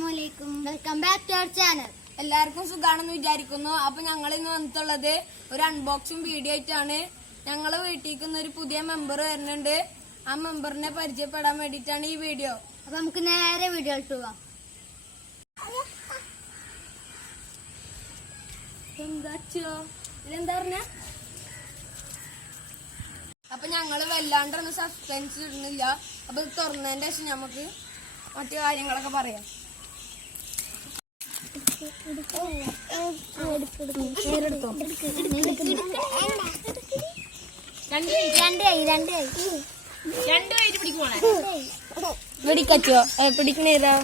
അസ്സലാമുഅലൈക്കും. Welcome back to our channel. എല്ലാവർക്കും സുഖാണെന്ന് വിചാരിക്കുന്നു. അപ്പൊ ഞങ്ങൾ ഇന്ന് വന്നിട്ടുള്ളത് ഒരു അൺബോക്സിംഗ് വീഡിയോ ആയിട്ടാണ്. ഞങ്ങള് വീട്ടിലേക്ക് ഒരു പുതിയ മെമ്പർ വരുന്നുണ്ട്. ആ മെമ്പറിനെ പരിചയപ്പെടാൻ വേണ്ടിയിട്ടാണ് ഈ വീഡിയോ. അപ്പൊ നമുക്ക് നേരെ വീഡിയോ ഇട്ട് പോവാം. ഇതെന്താ പറഞ്ഞ? അപ്പൊ ഞങ്ങള് വല്ലാണ്ടൊന്നും സസ്പെൻസ് ഇടുന്നില്ല. അപ്പൊ ഇത് തുറന്നതിന്റെ ശേഷം നമുക്ക് മറ്റു കാര്യങ്ങളൊക്കെ പറയാം. പിടിക്കോ? പിടിക്കണേരാ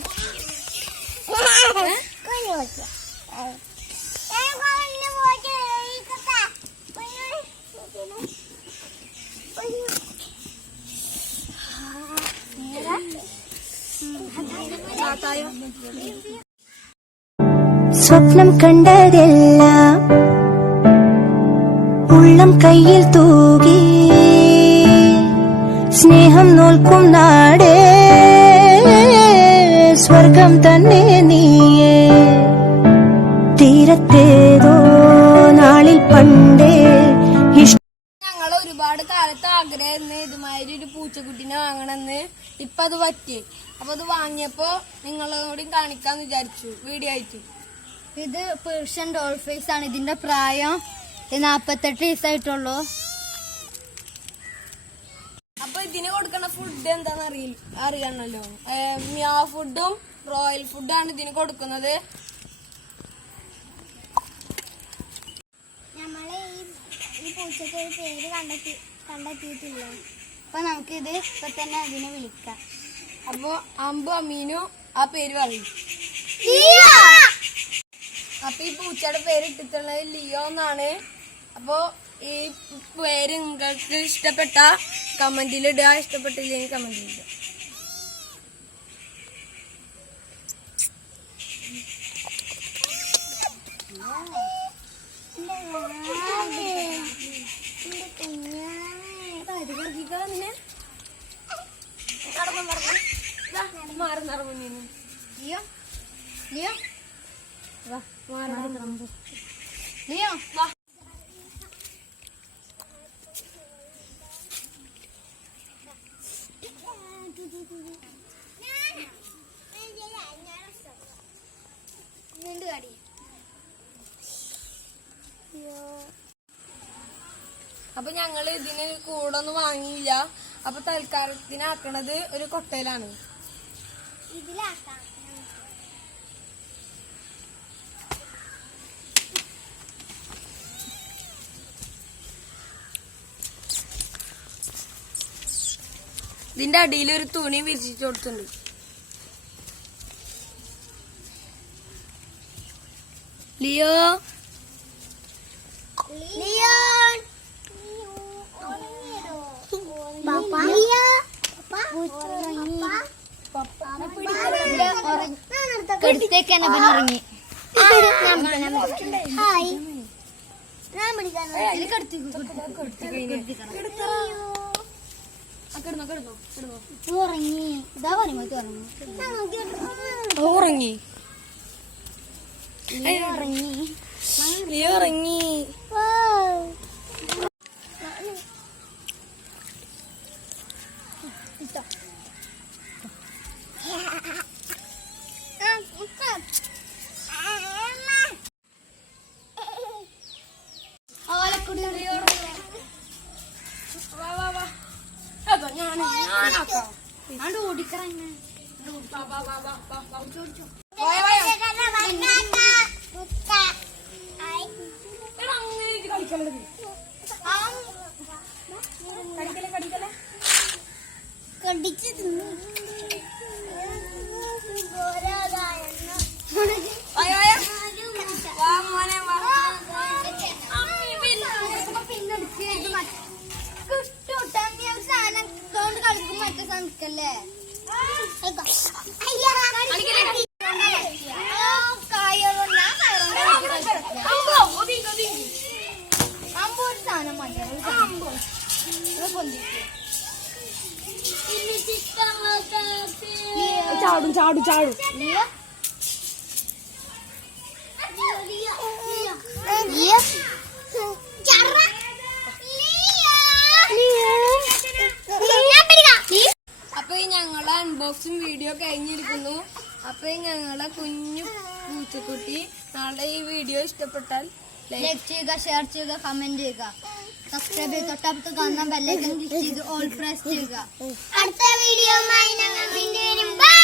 സ്വപ്നം കണ്ടതെല്ലാം ഉള്ളം കയ്യിൽ തൂകി സ്നേഹം നോൽക്കും നാടേ സ്വർഗം തന്നെ നീയേ തീരത്തേതോ നാളിൽ പണ്ടേ ഞങ്ങൾ ഒരുപാട് കാലത്ത് ആഗ്രഹമായിരുന്നു ഇതുമാതിരി ഒരു പൂച്ചക്കുട്ടിനെ വാങ്ങണമെന്ന്. ഇപ്പൊ അത് പറ്റി. അപ്പൊ അത് വാങ്ങിയപ്പോ നിങ്ങളോടും കാണിക്കാന്ന് വിചാരിച്ചു വീഡിയോ ആയിട്ട്. ഇത് പേർഷ്യൻ ഡോൾ ഫേസ് ആണ്. ഇതിന്റെ പ്രായം 48 ദിവസമായിട്ടുള്ളൂ. അപ്പൊ ഇതിന് കൊടുക്കുന്ന ഫുഡ് എന്താന്ന് അറിയണല്ലോ. മ്യാ ഫുഡും റോയൽ ഫുഡാണ് ഇതിന് കൊടുക്കുന്നത്. നമ്മള് ഈ പൂച്ചക്ക് ഒരു പേര് കണ്ടെത്തിയിട്ടില്ല. അപ്പൊ നമുക്കിത് ഇപ്പൊ തന്നെ അതിനെ വിളിക്കാം. അപ്പൊ അമ്പു അമീനു ആ പേര് പറയും. അപ്പൊ ഈ പൂച്ചയുടെ പേര് ഇട്ടിട്ടുള്ളത് ലിയോ എന്നാണ്. അപ്പൊ ഈ പേര് നിങ്ങൾക്ക് ഇഷ്ടപ്പെട്ട കമന്റിൽ ഇടുക, ഇഷ്ടപ്പെട്ടില്ലെങ്കിൽ കമന്റിൽ ഇടുക. അപ്പൊ ഞങ്ങള് ഇതിന് കൂടൊന്നും വാങ്ങിയില്ല. അപ്പൊ തൽക്കാലത്തിനാക്കണത് ഒരു കൊട്ടയിലാണ്. ഇതിന്റെ അടിയിൽ ഒരു തുണി വിരിച്ചിട്ട് കൊടുത്തിട്ടുണ്ട്. ലിയോ കടുത്തേക്കാണ് അവൻ ഉറങ്ങി. ഉറങ്ങി. ഇതാ പറയുമ്പോ ഉറങ്ങി. ഉറങ്ങി. ലിയോ ഉറങ്ങി. കടിച്ചു തിന്നു. കളിക്കും മറ്റേ സാധനല്ലേ അമ്പോ ഒരു സാധനം മതി. ചാടും ചാടും ചാടും. അപ്പൊ ഈ ഞങ്ങളെ അൺബോക്സിങ് വീഡിയോ കഴിഞ്ഞിരിക്കുന്നു. അപ്പൊ ഈ ഞങ്ങളെ കുഞ്ഞു പൂച്ചക്കുട്ടി നാളെ ഈ വീഡിയോ ഇഷ്ടപ്പെട്ടാൽ ലൈക്ക് ചെയ്യുക, ഷെയർ ചെയ്യുക, കമന്റ് ചെയ്യുക, സബ്സ്ക്രൈബ് ചെയ്യുക, തൊട്ടടുത്ത് കാണുന്ന ബെല്ലൈക്കൺ ക്ലിക്ക് ചെയ്ത് ഓൾ പ്രസ് ചെയ്യുക. അടുത്ത വീഡിയോയുമായി ഞങ്ങൾ വീണ്ടും വരും. ബൈ.